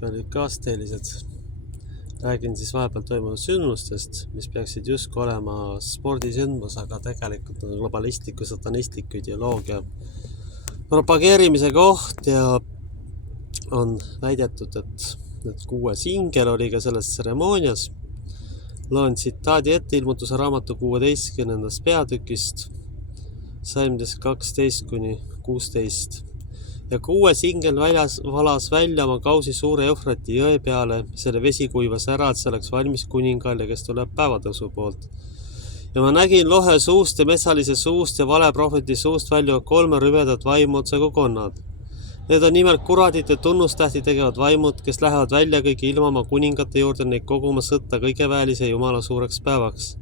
kallid kaasteelised. Räägin siis vahepeal toimunud sündmustest, mis peaksid justkui olema spordisündmus, aga tegelikult on globalistliku satanistliku ideoloogia propageerimise koht ja on väidetud, et 6. ingel oli ka selles tseremoonias. Loen tsitaadi ette ilmutuse raamatu 16. peatükist, salmidest 12-16. Ja 6. ingel valas välja oma kausi suure Eufrati jõe peale, selle vesi kuivas ära, et see oleks valmis kuningalle, kes tuleb päevatõusu poolt. Ja ma nägin lohe suust ja metsalise suust ja valeprohveti suust väljuvad 3 rüvedat vaimu otsagu konnad. Need on nimelt kuradite tunnustähti tegevad vaimud, kes lähevad välja kõigi ilmama kuningate juurde neid koguma sõtta kõigeväelise Jumala suureks päevaks.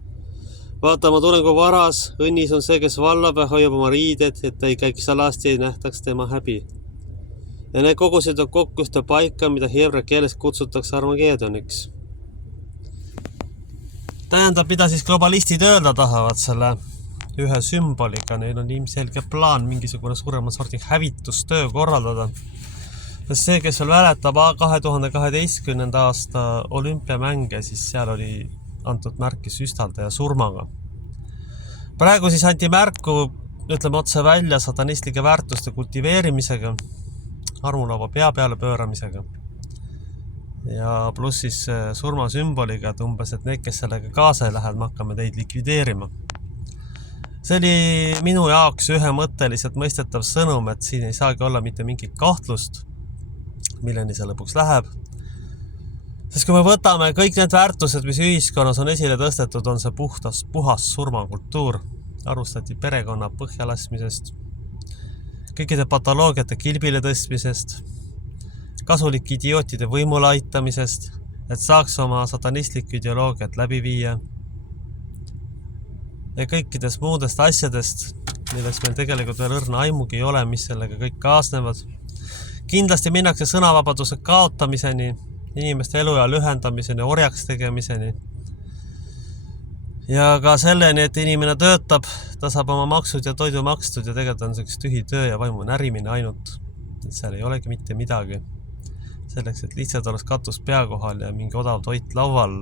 Vaata, ma tulen kui varas, õnnis on see, kes vallab ja hoiab oma riided, et ta ei käiks alasti ei nähtaks tema häbi. Ja need kogused on kokku ühte paika, mida heebrea keeles kutsutakse Armageddoniks. Tähendab, mida siis globalistid öelda tahavad selle ühe sümboliga, neil on ilmselge plaan mingisugune suurema sorti hävitustöö korraldada. Sest see, kes veel mäletab 2012. aasta olümpiamänge, siis seal oli antud märki süstaldaja surmaga. Praegu siis anti märku, ütleme otse välja, satanistlike väärtuste kultiveerimisega, armulauva pea peale pööramisega ja pluss siis surmasümboliga, et umbes, et need, kes sellega kaasa ei lähe, me hakkame teid likvideerima. See oli minu jaoks ühemõtteliselt mõistetav sõnum, et siin ei saagi olla mitte mingit kahtlust, milleni see lõpuks läheb. Sest kui me võtame kõik need väärtused, mis ühiskonnas on esile tõstetud, on see puhas surmakultuur. Arustati perekonna põhjalaskmisest, kõikide patoloogiate kilbile tõstmisest, kasulike idiootide võimule aitamisest, et saaks oma satanistlikku ideoloogiat läbi viia. Ja kõikidest muudest asjadest, millest meil tegelikult veel õrna aimugi ei ole, mis sellega kõik kaasnevad. Kindlasti minnakse sõnavabaduse kaotamiseni, inimeste eluea lühendamiseni, orjaks tegemiseni. Ja ka selleni, et inimene töötab, ta saab oma maksud ja toidu makstud ja tegelikult on selleks tühi töö ja vaimu närimine ainult. Et seal ei olegi mitte midagi. Selleks, et lihtsalt oleks katus pea kohal ja mingi odav toit laual,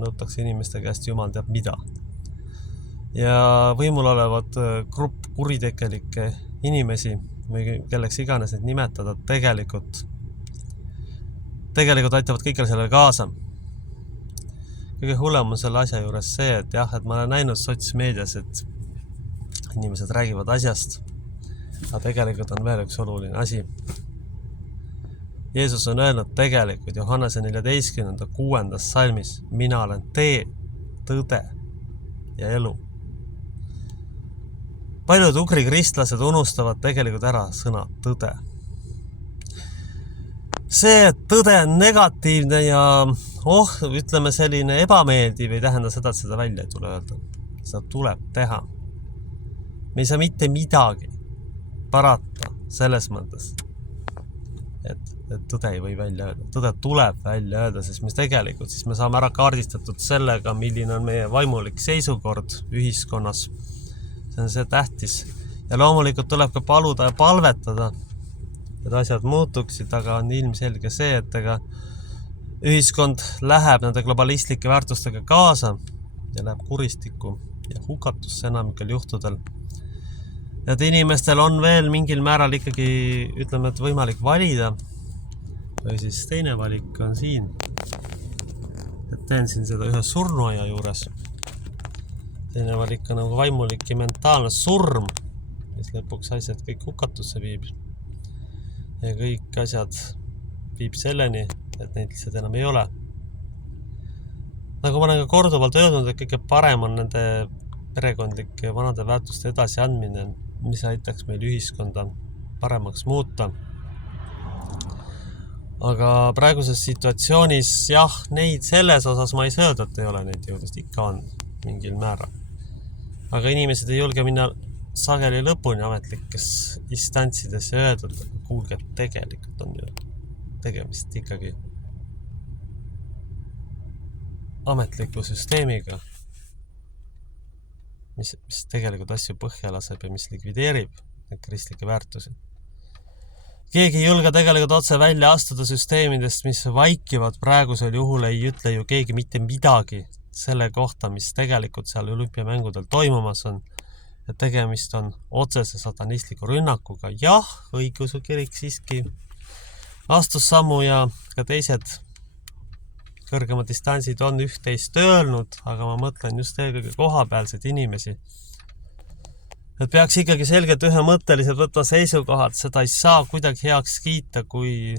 nõutakse inimeste käest jumal teab mida. Ja võimul olevad grupp kuritegelikke inimesi või kelleks iganes neid nimetada tegelikult aitavad kõigile sellele kaasa. Kõige hullem on selle asja juures see, et jah, et ma olen näinud sotsmeedias, et inimesed räägivad asjast, aga tegelikult on veel üks oluline asi. Jeesus on öelnud tegelikult Johannese 14.6. salmis, mina olen tee, tõde ja elu. Paljud ugri kristlased unustavad tegelikult ära sõna tõde. See, et tõde on negatiivne ja ütleme selline ebameeldiv, ei tähenda seda, et seda välja ei tule öelda. Seda tuleb teha. Me ei saa mitte midagi parata selles mõttes, et tõde ei või välja öelda. Tõde tuleb välja öelda, sest mis tegelikult siis me saame ära kaardistatud sellega, milline on meie vaimulik seisukord ühiskonnas. See on see tähtis. Ja loomulikult tuleb ka paluda ja palvetada, et asjad muutuksid, aga on ilmselge see, et ühiskond läheb nende globalistlikke väärtustega kaasa ja läheb kuristikku ja hukatusse enamikel juhtudel. Et inimestel on veel mingil määral ikkagi, ütleme, et võimalik valida või siis teine valik on siin. Et teen siin seda ühe surnuaia juures. Teine valik on nagu vaimulik ja mentaalne surm, mis lõpuks asjad kõik hukatusse viib. Ja kõik asjad viib selleni, et neid lihtsalt enam ei ole. Nagu ma olen ka korduvalt öelnud, et kõige parem on nende perekondlike vanade väärtuste edasi andmine, mis aitaks meil ühiskonda paremaks muuta. Aga praeguses situatsioonis, jah, neid selles osas ma ei saa öelda, et ei ole neid jõudest, ikka on mingil määral. Aga inimesed ei julge minna sageli lõpuni ametlikes instantsides ja öeldud, et kuulge, tegelikult on ju tegemist ikkagi ametliku süsteemiga, mis tegelikult asju põhja laseb ja mis likvideerib need kristlikke väärtusi. keegi ei julge tegelikult otse välja astuda süsteemidest, mis vaikivad. Praegusel juhul ei ütle ju keegi mitte midagi selle kohta, mis tegelikult seal olümpiamängudel toimumas on. Ja tegemist on otsese satanistliku rünnakuga. Jah, õigeusu kirik siiski astus sammu ja ka teised kõrgemad distantsid on üht-teist öelnud, aga ma mõtlen just eelkõige kohapealseid inimesi. Et peaks ikkagi selgelt ühemõtteliselt võtma seisukohad, seda ei saa kuidagi heaks kiita, kui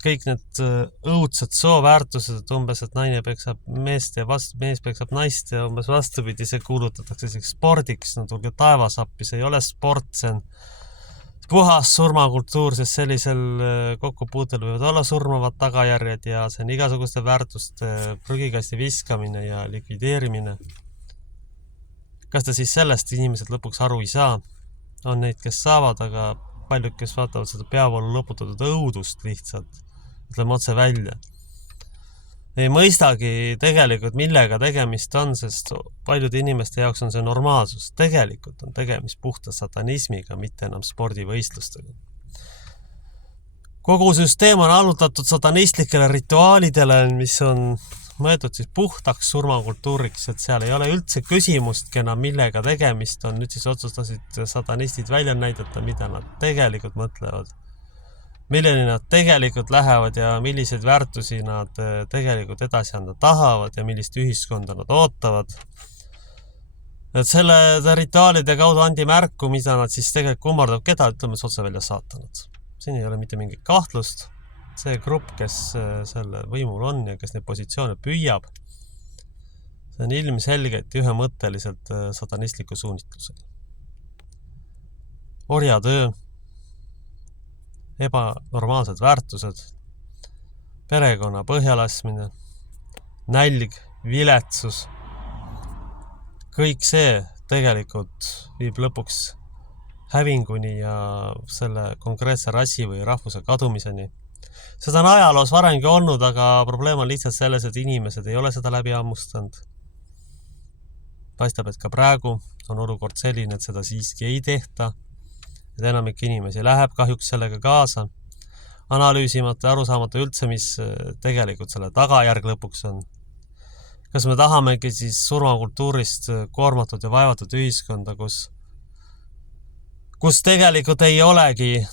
kõik need õudsed sooväärtused, et umbes, et naine peksab meest ja mees peksab naist ja umbes vastupidi, see kuulutatakse spordiks. No tulge taevas appi, see ei ole sport, see on puhas surmakultuur, sest sellisel kokkupuutel võivad olla surmavad tagajärjed ja see on igasuguste väärtuste prügikasti viskamine ja likvideerimine. Kas ta siis sellest inimesed lõpuks aru ei saa? On neid, kes saavad, aga paljud, kes vaatavad seda peavoolu lõputatud õudust lihtsalt, ütleme otse välja. Ei mõistagi tegelikult, millega tegemist on, sest paljude inimeste jaoks on see normaalsus. Tegelikult on tegemist puhta satanismiga, mitte enam spordivõistlustega. Kogu süsteem on allutatud satanistlikele rituaalidele, mis on mõeldud siis puhtaks surmakultuuriks, et seal ei ole üldse küsimustki enam, millega tegemist on. Nüüd siis otsustasid satanistid välja näidata, mida nad tegelikult mõtlevad. Milleni nad tegelikult lähevad ja milliseid väärtusi nad tegelikult edasi anda tahavad ja millist ühiskonda nad ootavad. Et selle rituaalide kaudu andi märku, mida nad siis tegelikult kummardab, keda ütleme otse välja saatanad. Siin ei ole mitte mingit kahtlust. See grupp, kes selle võimul on ja kes neid positsioone püüab, see on ilmselgelt ühemõtteliselt satanistliku suunitlusel. Orjatöö, ebanormaalsed väärtused, perekonna põhjalaskmine, nälg, viletsus, kõik see tegelikult viib lõpuks hävinguni ja selle konkreetse rassi või rahvuse kadumiseni. Seda on ajaloos varemgi olnud, aga probleem on lihtsalt selles, et inimesed ei ole seda läbi ammustanud. Paistab, et ka praegu on olukord selline, et seda siiski ei tehta. Et enamik inimesi läheb kahjuks sellega kaasa. Analüüsimata, arusaamata üldse, mis tegelikult selle tagajärg lõpuks on. Kas me tahamegi siis surmakultuurist koormatud ja vaevatud ühiskonda, kus tegelikult ei olegi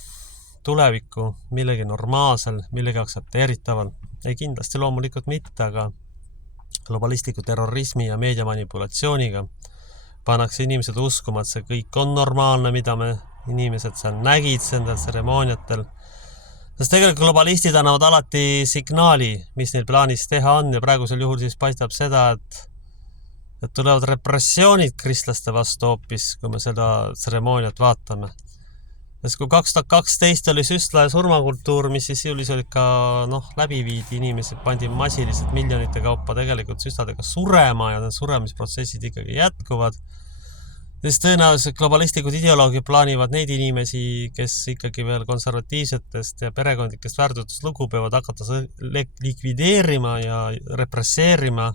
tulevikku millegi normaalsel, millegi aktsepteeritaval. Ei kindlasti loomulikult mitte, aga globalistliku terrorismi ja meediamanipulatsiooniga pannakse inimesed uskuma, et see kõik on normaalne, mida me inimesed seal nägid sendel tseremooniatel. Sest tegelikult globalistid annavad alati signaali, mis neil plaanis teha on ja praegusel juhul siis paistab seda, et tulevad repressioonid kristlaste vastu hoopis, kui me seda tseremooniat vaatame. Sest kui 2012 oli süstla ja surmakultuur, mis siis olid ka läbi viidi, inimesed pandi masiliselt miljonite kaupa tegelikult süstadega surema ja need suremisprotsessid ikkagi jätkuvad. Siis tõenäoliselt globalistlikud ideoloogid plaanivad neid inimesi, kes ikkagi veel konservatiivsetest ja perekondlikest väärtustest lugu peavad hakata likvideerima ja represseerima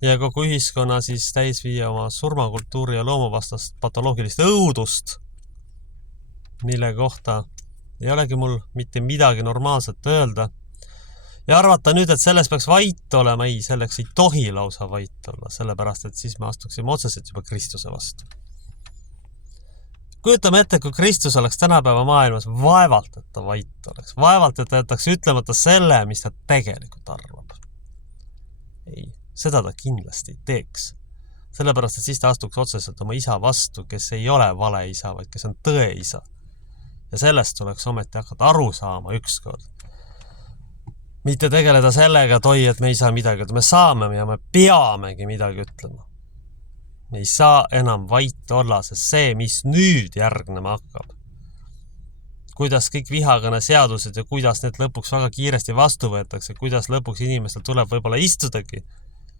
ja kogu ühiskonna siis täis viia oma surmakultuuri ja loomuvastast patoloogilist õudust, mille kohta ei olegi mul mitte midagi normaalset öelda. Ja arvata nüüd, et selles peaks vait olema, ei, selleks ei tohi lausa vait olla, sellepärast, et siis me astuksime otseselt juba Kristuse vastu. Kujutame ette, kui Kristus oleks tänapäeva maailmas, vaevalt, et ta vait oleks. Vaevalt, et ta jätaks ütlemata selle, mis ta tegelikult arvab. Ei, seda ta kindlasti ei teeks. Sellepärast, et siis ta astuks otseselt oma isa vastu, kes ei ole vale isa, vaid kes on tõe isa. Ja sellest tuleks ometi hakata aru saama ükskord. Mitte tegeleda sellega, et me ei saa midagi, me saame ja me peamegi midagi ütlema. Me ei saa enam vait olla, sest see, mis nüüd järgnema hakkab. Kuidas kõik vihakõne seadused ja kuidas need lõpuks väga kiiresti vastu võetakse, kuidas lõpuks inimestel tuleb võib-olla istudagi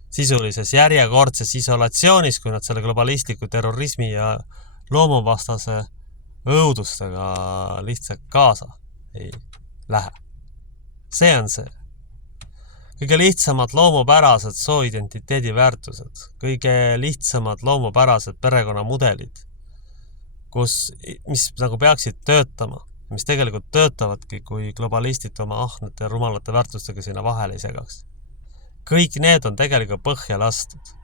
sisulises järjekordses isolatsioonis, kui nad selle globalistliku terrorismi ja loomuvastase õudustega lihtsalt kaasa ei lähe. See on see. Kõige lihtsamad loomupärased sooidentiteedi väärtused, kõige lihtsamad loomupärased perekonnamudelid, mis nagu peaksid töötama, mis tegelikult töötavadki, kui globalistid oma ahnete ja rumalate väärtustega sinna vahele ei segaks. Kõik need on tegelikult põhja lastud.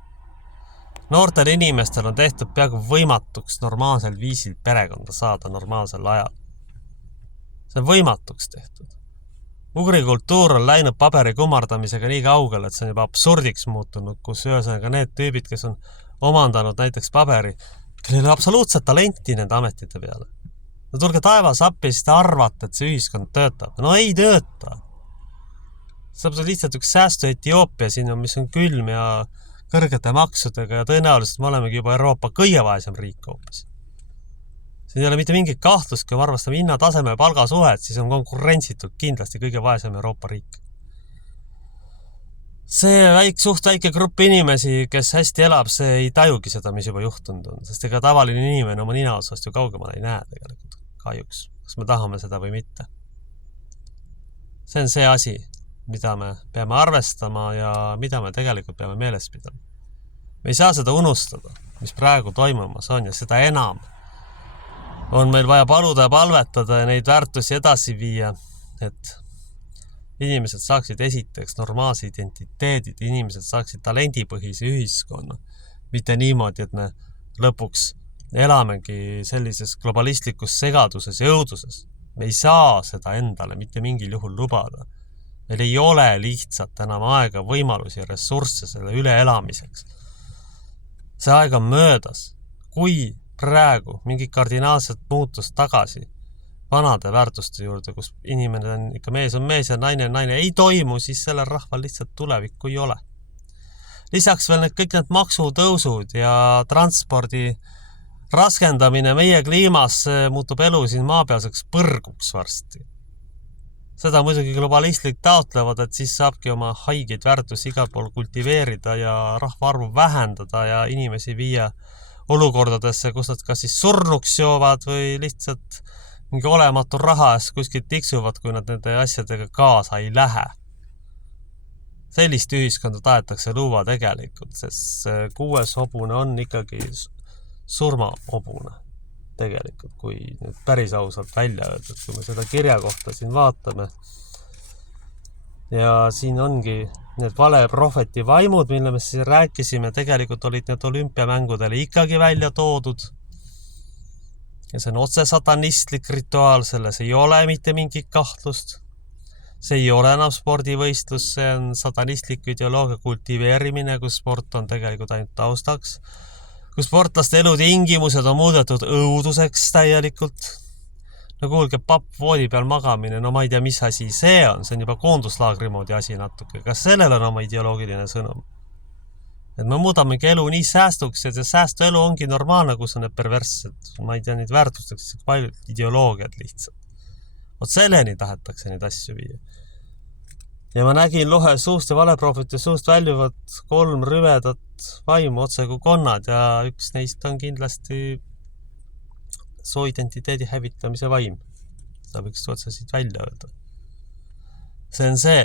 Noortel inimestel on tehtud peaaegu võimatuks normaalsel viisil perekonda saada normaalsel ajal. See on võimatuks tehtud. Ugri kultuur on läinud paberi kummardamisega nii kaugel, et see on juba absurdiks muutunud, kus ühesõnaga need tüübid, kes on omandanud näiteks paberi, kellel on absoluutselt talenti nende ametite peale. No tulge taevas appi, siis te arvate, et see ühiskond töötab. No ei tööta. See on lihtsalt üks säästu Etioopia siin, mis on külm ja kõrgete maksudega ja tõenäoliselt me olemegi juba Euroopa kõige vaesem riik hoopis. Siin ei ole mitte mingit kahtlust, kui me arvestame hinnataseme ja palgasuhet, siis on konkurentsitult kindlasti kõige vaesem Euroopa riik. See suht väike grupp inimesi, kes hästi elab, see ei tajugi seda, mis juba juhtunud on, sest ega tavaline inimene oma nina otsast ju kaugemale ei näe tegelikult kahjuks, kas me tahame seda või mitte. See on see asi, mida me peame arvestama ja mida me tegelikult peame meeles pidama. Me ei saa seda unustada, mis praegu toimumas on ja seda enam on meil vaja paluda ja palvetada ja neid väärtusi edasi viia, et inimesed saaksid esiteks normaalse identiteedid, inimesed saaksid talendipõhise ühiskonna, mitte niimoodi, et me lõpuks elamegi sellises globalistlikus segaduses ja õuduses. Me ei saa seda endale mitte mingil juhul lubada. Meil ei ole lihtsalt enam aega, võimalusi ja ressursse selle üle elamiseks. See aeg on möödas. Kui praegu mingi kardinaalset muutust tagasi vanade väärtuste juurde, kus inimene on ikka mees ja naine, ei toimu, siis sellel rahval lihtsalt tulevikku ei ole. Lisaks veel kõik need maksutõusud ja transpordi raskendamine meie kliimas muutub elu siin maapealseks põrguks varsti. Seda muidugi globalistlik taotlevad, et siis saabki oma haigeid väärtusi igal pool kultiveerida ja rahvaarvu vähendada ja inimesi viia olukordadesse, kus nad kas siis surnuks joovad või lihtsalt mingi olematu raha eest kuskilt tiksuvad, kui nad nende asjadega kaasa ei lähe. Sellist ühiskonda tahetakse luua tegelikult, sest 6. hobune on ikkagi surmahobune tegelikult, kui nüüd päris ausalt välja öelda, kui me seda kirja kohta siin vaatame. Ja siin ongi need vale prohveti vaimud, mille me siis rääkisime, tegelikult olid need olümpiamängudele ikkagi välja toodud. Ja see on otse satanistlik rituaal, selles ei ole mitte mingit kahtlust. See ei ole enam spordivõistlus, see on satanistlik ideoloogia kultiveerimine, kus sport on tegelikult ainult taustaks. Kui sportlaste elutingimused on muudetud õuduseks täielikult. No kuulge, papp voodi peal magamine, no ma ei tea, mis asi see on juba koonduslaagri moodi asi natuke. Kas sellel on oma ideoloogiline sõnum? Et me muudamegi elu nii säästuks, et see säästu elu ongi normaalne, kus on need perverssed. Ma ei tea, neid väärtustaks paljud ideoloogiad lihtsalt. Vot selleni tahetakse neid asju viia. Ja ma nägin lohe suust ja valeprohveti suust väljuvad 3 rüvedat vaimu otse kui konnad ja üks neist on kindlasti sooidentiteedi hävitamise vaim. Seda võiks otse siit välja öelda. See on see,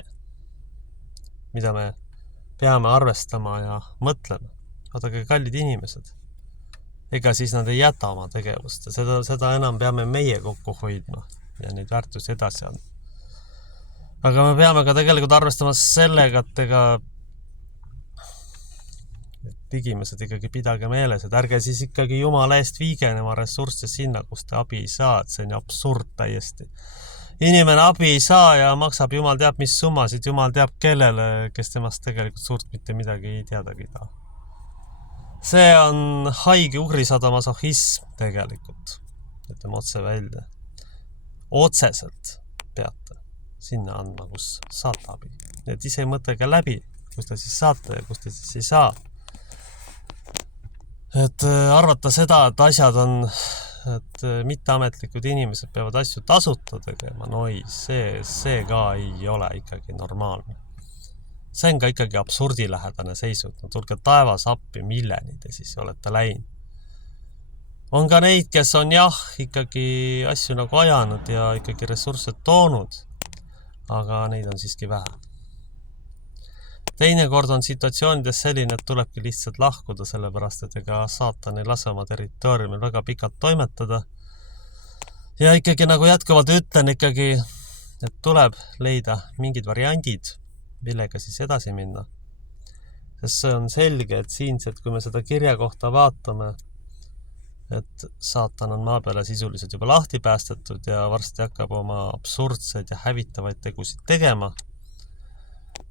mida me peame arvestama ja mõtlema. Vaadake, kallid inimesed. Ega siis nad ei jäta oma tegevust. Seda enam peame meie kokku hoidma ja neid väärtusi edasi andma. Aga me peame ka tegelikult arvestama sellega, et ega inimesed ikkagi pidage meeles, et ärge siis ikkagi jumala eest viigenema ressursse sinna, kus te abi ei saa, et see on absurd täiesti. Inimene abi ei saa ja maksab jumal teab mis summasid, jumal teab kellele, kes temast tegelikult suurt mitte midagi ei teadagi taha. See on haige ugrisadomasohhism tegelikult, ütleme otse välja. Otseselt peate sinna andma, kus saate abi. Nii et ise mõttega läbi, kus te siis saate ja kus te siis ei saa. Et arvata seda, et asjad on, et mitteametlikud inimesed peavad asju tasuta tegema, no ei, see ka ei ole ikkagi normaalne. See on ka ikkagi absurdilähedane seisud. No tulge taevas appi, milleni te siis olete läinud. On ka neid, kes on ikkagi asju nagu ajanud ja ikkagi ressursse toonud, aga neid on siiski vähe. Teinekord on situatsioonides selline, et tulebki lihtsalt lahkuda, sellepärast, et ega saatan ei lase oma territooriumil väga pikalt toimetada. Ja ikkagi nagu jätkuvalt ütlen ikkagi, et tuleb leida mingid variandid, millega siis edasi minna. Sest see on selge, et siinsed, kui me seda kirja kohta vaatame, et saatan on maa peale sisuliselt juba lahti päästetud ja varsti hakkab oma absurdseid ja hävitavaid tegusid tegema.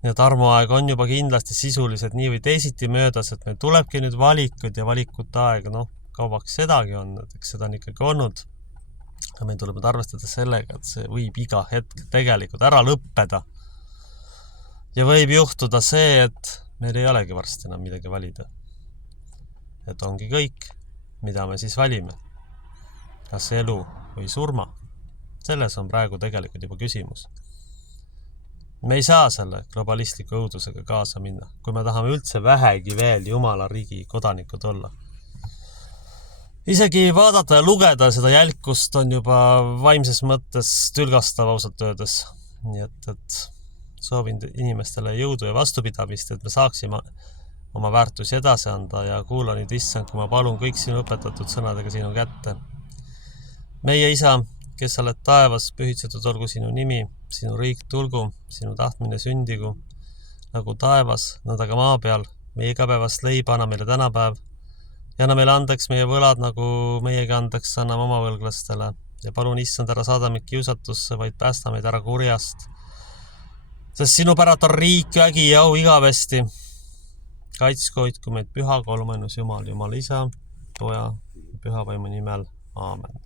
Nii et armuaeg on juba kindlasti sisuliselt nii või teisiti möödas, et meil tulebki nüüd valikud ja valikute aeg, kauaks sedagi on, et eks seda on ikkagi olnud. Ja meil tuleb nüüd arvestada sellega, et see võib iga hetk tegelikult ära lõppeda. Ja võib juhtuda see, et meil ei olegi varsti enam midagi valida. Et ongi kõik, mida me siis valime. Kas elu või surma? Selles on praegu tegelikult juba küsimus. Me ei saa selle globalistliku õudusega kaasa minna, kui me tahame üldse vähegi veel Jumala riigi kodanikud olla. Isegi vaadata ja lugeda seda jälkust on juba vaimses mõttes tülgastav ausalt öeldes. Nii et soovin inimestele jõudu ja vastupidamist, et me saaksime oma väärtusi edasi anda ja kuula nüüd issand, kui ma palun kõik sinu õpetatud sõnadega sinu kätte. Meie isa, kes sa oled taevas, pühitsetud olgu sinu nimi, sinu riik tulgu, sinu tahtmine sündigu, nagu taevas, nõnda ka maa peal, meie igapäevast leiba anna meile tänapäev ja anna meile andeks meie võlad, nagu meiegi andeks anname oma võlglastele ja palun issand, ära saada meid kiusatusse, vaid päästa meid ära kurjast. Sest sinu päralt on riik, vägi ja au igavesti. Kaitsku hoidku meid püha kolmainus Jumal, Jumal isa, poja, püha vaimu nimel. Aamen.